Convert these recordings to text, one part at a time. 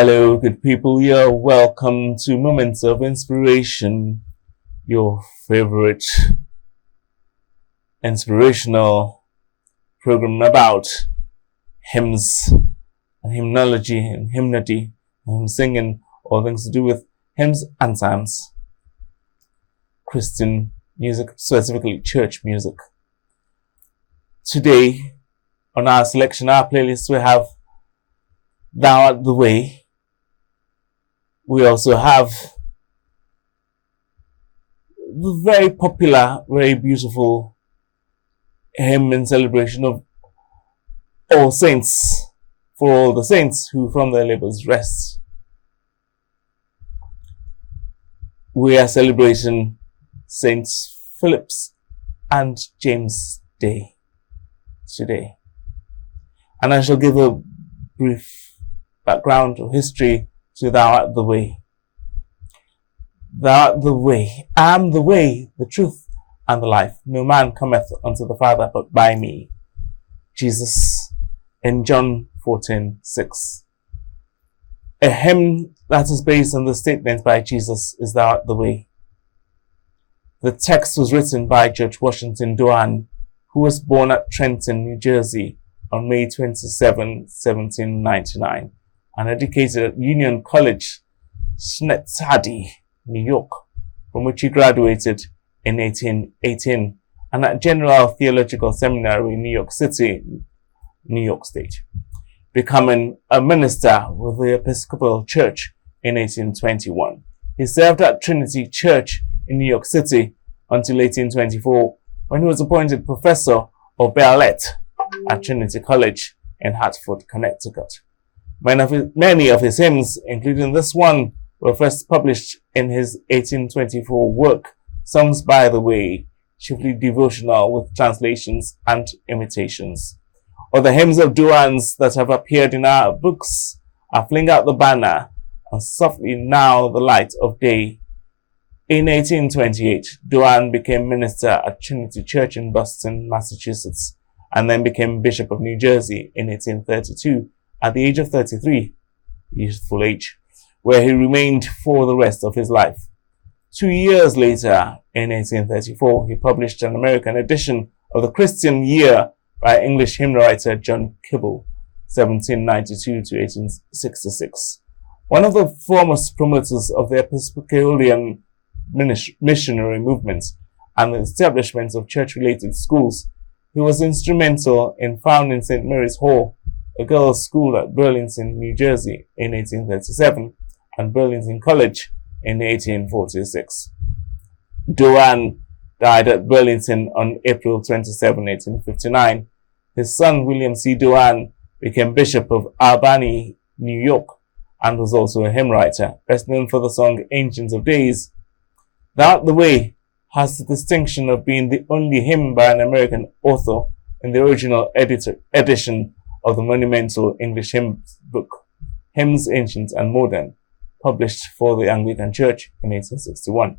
Hello, good people. You're welcome to Moments of Inspiration, your favorite inspirational program about hymns and hymnology and hymnody and hymn singing, all things to do with hymns and psalms, Christian music, specifically church music. Today, on our selection, our playlist, we have Thou Art the Way. We also have the very popular, very beautiful hymn in celebration of all saints, for all the saints who from their labors rest. We are celebrating Saints Philip's and James' Day today. And I shall give a brief background or history to Thou Art the Way. Thou art the way. I am the way, the truth, and the life. No man cometh unto the Father but by me. Jesus in John 14:6. A hymn that is based on the statement by Jesus is Thou art the way. The text was written by George Washington Doane, who was born at Trenton, New Jersey on May 27, 1799. And educated at Union College, Schenectady, New York, from which he graduated in 1818, and at General Theological Seminary in New York City, New York State, becoming a minister with the Episcopal Church in 1821. He served at Trinity Church in New York City until 1824, when he was appointed professor of ballet at Trinity College in Hartford, Connecticut. Many of his hymns, including this one, were first published in his 1824 work, Songs by the Way, chiefly devotional with translations and imitations. Other hymns of Doane's that have appeared in our books are Fling Out the Banner and Softly Now the Light of Day. In 1828, Doane became minister at Trinity Church in Boston, Massachusetts, and then became Bishop of New Jersey in 1832. At the age of 33, youthful age, where he remained for the rest of his life. 2 years later, in 1834, he published an American edition of the Christian Year by English hymn writer John Keble, 1792 to 1866. One of the foremost promoters of the Episcopalian missionary movement and the establishment of church-related schools, he was instrumental in founding St. Mary's Hall, a girls' school at Burlington, New Jersey in 1837, and Burlington College in 1846. Doane died at Burlington on April 27, 1859. His son, William C. Doane, became Bishop of Albany, New York, and was also a hymn writer, best known for the song Ancient of Days. Thou Art the Way has the distinction of being the only hymn by an American author in the original edition of the monumental English hymn book, Hymns Ancient and Modern, published for the Anglican Church in 1861.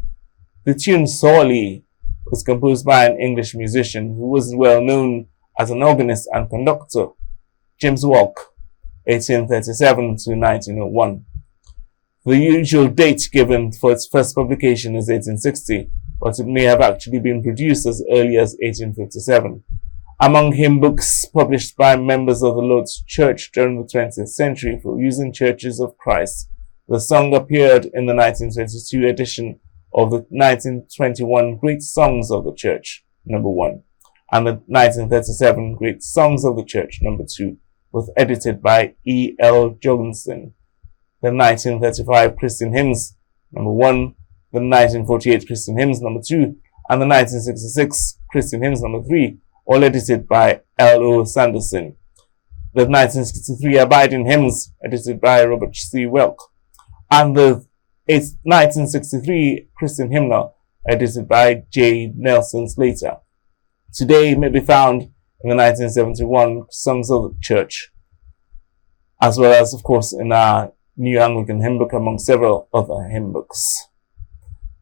The tune Sorely was composed by an English musician who was well known as an organist and conductor, James Walk, 1837 to 1901. The usual date given for its first publication is 1860, but it may have actually been produced as early as 1857. Among hymn books published by members of the Lord's Church during the 20th century for use in churches of Christ, the song appeared in the 1922 edition of the 1921 Great Songs of the Church, number 1, and the 1937 Great Songs of the Church, number 2, was edited by E. L. Jorgensen. The 1935 Christian Hymns, number 1, the 1948 Christian Hymns, number 2, and the 1966 Christian Hymns, number 3, all edited by L. O. Sanderson. The 1963 Abiding Hymns, edited by Robert C. Welk, and the 1963 Christian Hymnal, edited by J. Nelson Slater. Today may be found in the 1971 Songs of the Church, as well as, of course, in our New Anglican Hymn Book, among several other hymn books.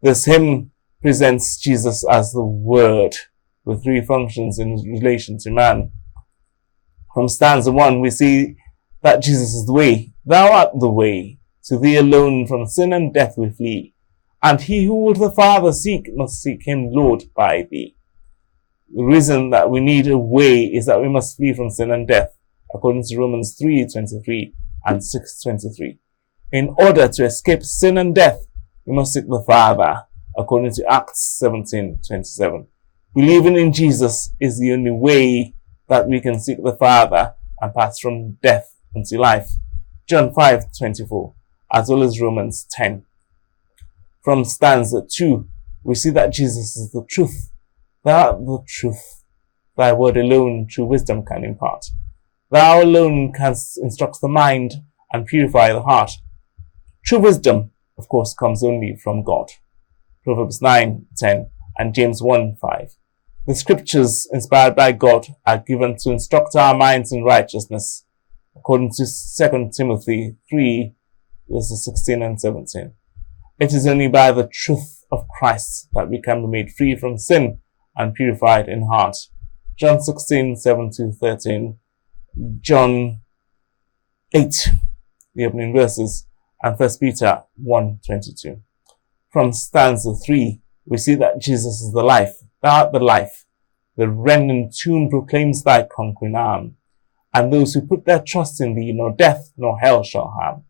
This hymn presents Jesus as the Word, with three functions in relation to man. From stanza 1, we see that Jesus is the way. Thou art the way. To thee alone from sin and death we flee. And he who would the Father seek must seek him, Lord, by thee. The reason that we need a way is that we must flee from sin and death, according to Romans 3:23 and 6:23. In order to escape sin and death, we must seek the Father, according to Acts 17:27. Believing in Jesus is the only way that we can seek the Father and pass from death unto life. John 5:24, as well as Romans 10. From stanza 2, we see that Jesus is the truth. Thou art the truth. Thy word alone true wisdom can impart. Thou alone canst instruct the mind and purify the heart. True wisdom, of course, comes only from God. Proverbs 9:10 and James 1:5. The scriptures inspired by God are given to instruct our minds in righteousness, according to 2 Timothy 3, verses 16 and 17. It is only by the truth of Christ that we can be made free from sin and purified in heart. John 16:7-13, John 8, the opening verses, and 1 Peter 1:22. From stanza 3, we see that Jesus is the life. Thou art the life. The rending tomb proclaims thy conquering arm, and those who put their trust in thee, nor death nor hell shall harm.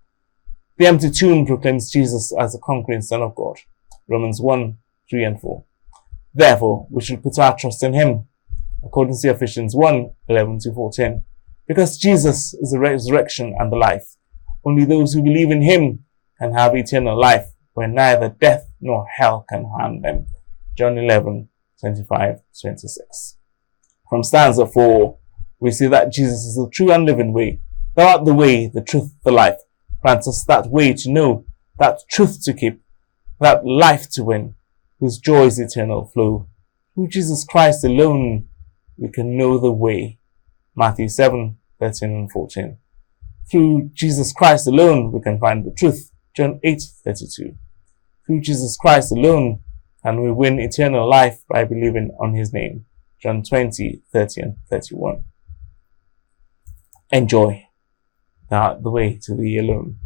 The empty tomb proclaims Jesus as the conquering Son of God. Romans 1:3 and 4. Therefore, we should put our trust in him, according to Ephesians 1:11-14. Because Jesus is the resurrection and the life. Only those who believe in him can have eternal life, where neither death nor hell can harm them. John 11:25-26. From stanza 4, we see that Jesus is the true and living way. Thou art the way, the truth, the life. Grant us that way to know, that truth to keep, that life to win, whose joys eternal flow. Through Jesus Christ alone, we can know the way. Matthew 7:13 and 14. Through Jesus Christ alone, we can find the truth. John 8:32. Through Jesus Christ alone, can we win eternal life by believing on his name. John 20:30 and 31. Enjoy. Thou art the way to thee alone.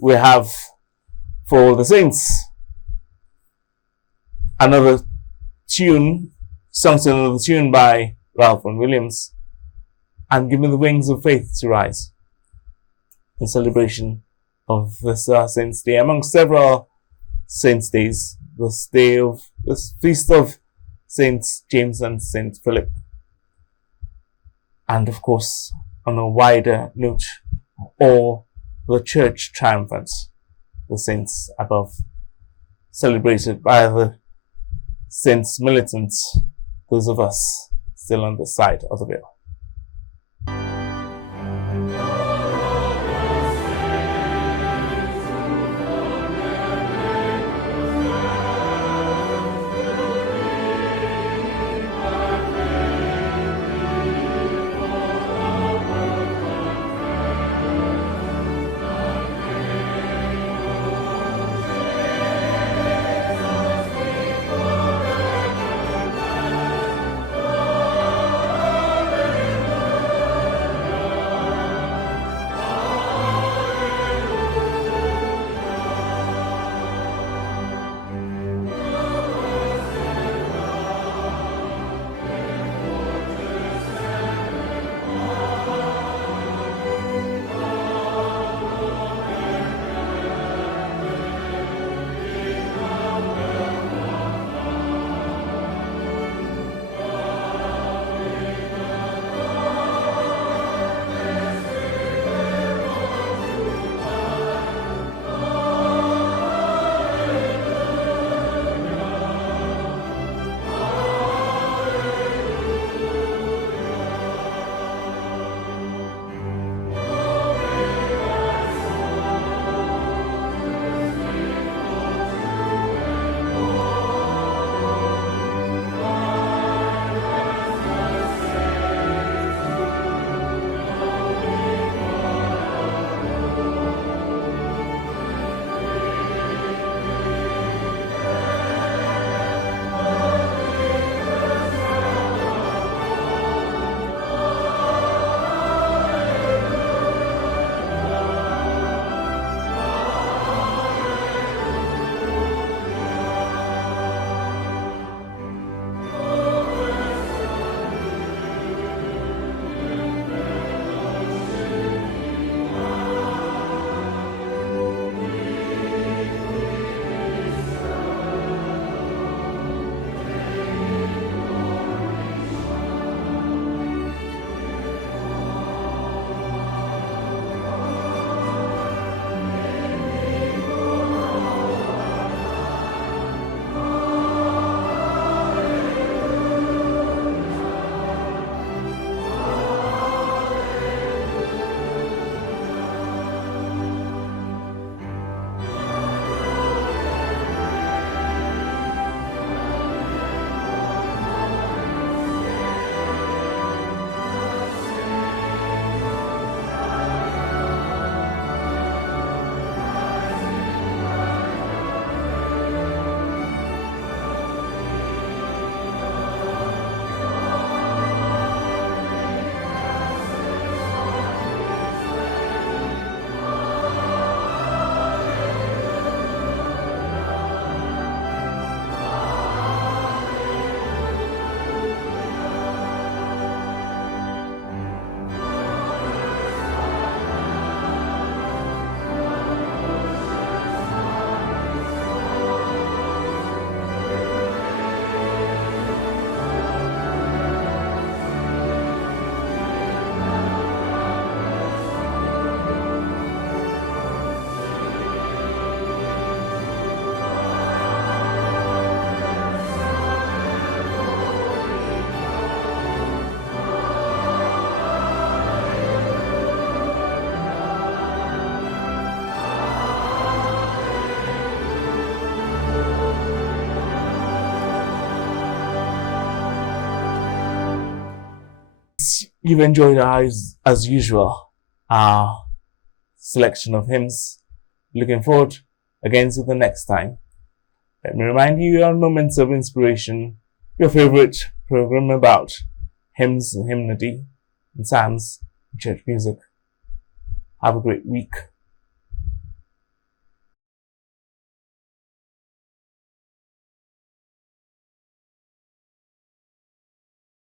We have for the saints another tune, sung to another tune by Ralph and Williams, and Give Me the Wings of Faith to Rise, in celebration of this Saints' Day, among several Saints' Days, this feast of Saints James and Saint Philip, and of course, on a wider note, all the church triumphants, the saints above, celebrated by the saints militants, those of us still on the side of the veil. you've enjoyed as usual, our selection of hymns. Looking forward again to the next time. Let me remind you on Moments of Inspiration, your favorite program about hymns and hymnody and psalms and church music. Have a great week.